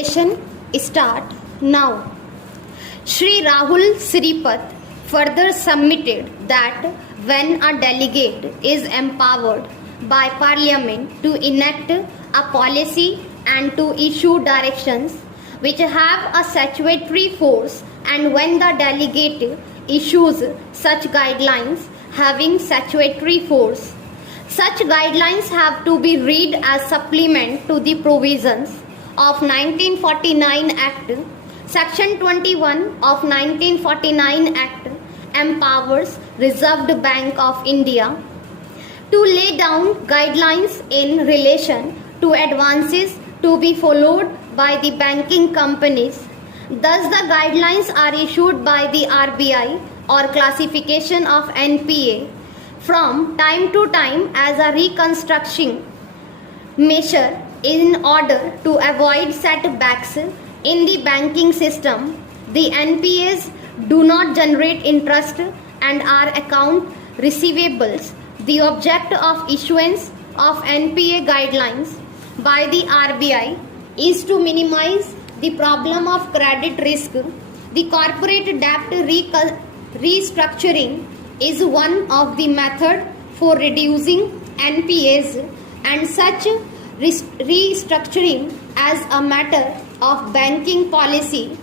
Session start now. Shri Rahul Sripat further submitted that when a delegate is empowered by Parliament to enact a policy and to issue directions which have a statutory force, and when the delegate issues such guidelines having statutory force, such guidelines have to be read as supplement to the provisions of 1949 Act. Section 21 of 1949 Act empowers Reserve Bank of India to lay down guidelines in relation to advances to be followed by the banking companies. Thus, the guidelines are issued by the RBI or classification of NPA from time to time as a reconstruction measure in order to avoid setbacks in the banking system. The NPAs do not generate interest and are account receivables. The object of issuance of NPA guidelines by the RBI is to minimize the problem of credit risk. The corporate debt restructuring is one of the methods for reducing NPAs, and such restructuring as a matter of banking policy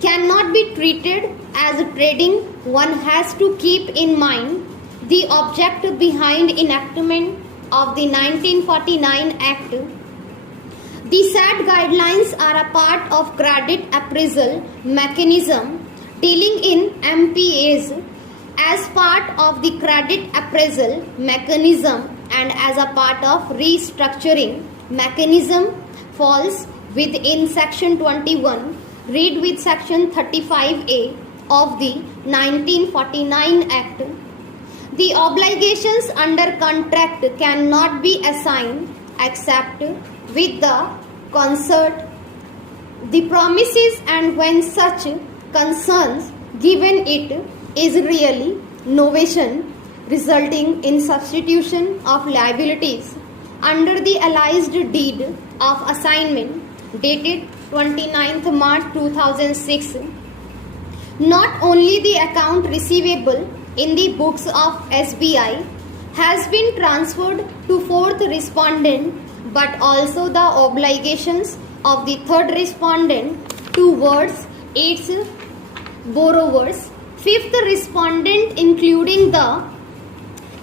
cannot be treated as trading. One has to keep in mind the object behind enactment of the 1949 Act. The said guidelines are a part of credit appraisal mechanism dealing in NPAs. As part of the credit appraisal mechanism and as a part of restructuring mechanism falls within Section 21, read with Section 35A of the 1949 Act. The obligations under contract cannot be assigned except with the concert the promises, and when such concerns given it is really novation resulting in substitution of liabilities under the alleged deed of assignment dated 29th March 2006. Not only the account receivable in the books of SBI has been transferred to fourth respondent, but also the obligations of the third respondent towards its borrowers. Fifth respondent, including the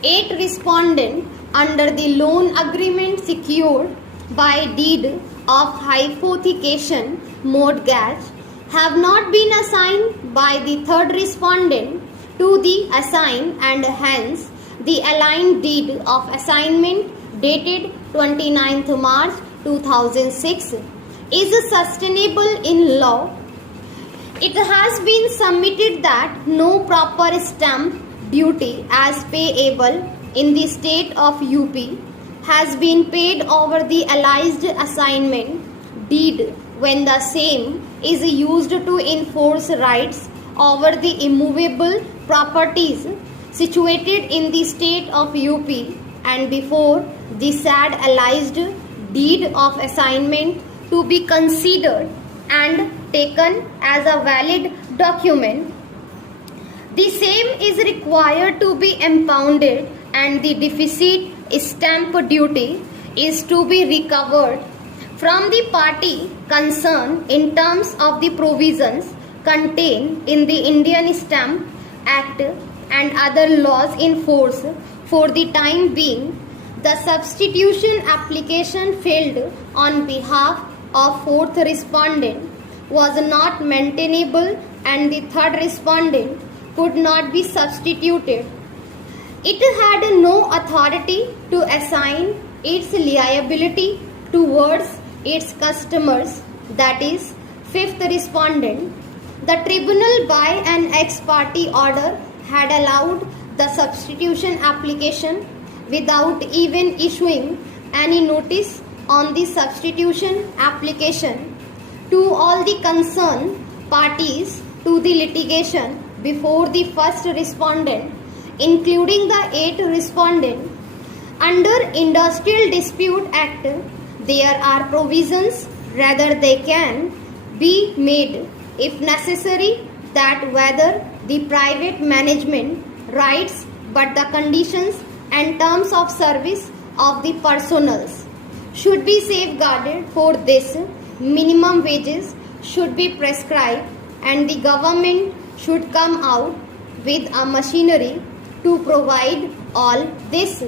eighth respondent under the loan agreement secured by deed of hypothecation mortgage, have not been assigned by the third respondent to the assigned, and hence the aligned deed of assignment dated 29th March 2006 is sustainable in law. It has been submitted that no proper stamp duty as payable in the state of UP has been paid over the alleged assignment deed when the same is used to enforce rights over the immovable properties situated in the state of UP, and before the said alleged deed of assignment to be considered and taken as a valid document, the same is required to be impounded, and the deficit stamp duty is to be recovered from the party concerned in terms of the provisions contained in the Indian Stamp Act and other laws in force. For the time being, the substitution application filed on behalf of fourth respondent was not maintainable, and the third respondent could not be substituted. It had no authority to assign its liability towards its customers, that is, fifth respondent. The tribunal by an ex parte order had allowed the substitution application without even issuing any notice on the substitution application to all the concerned parties to the litigation before the first respondent, including the eighth respondent. Under Industrial Dispute Act, there are provisions Rather, they can be made, if necessary, that whether the private management rights but the conditions and terms of service of the personals should be safeguarded. For this, minimum wages should be prescribed and the government should come out with a machinery to provide all this.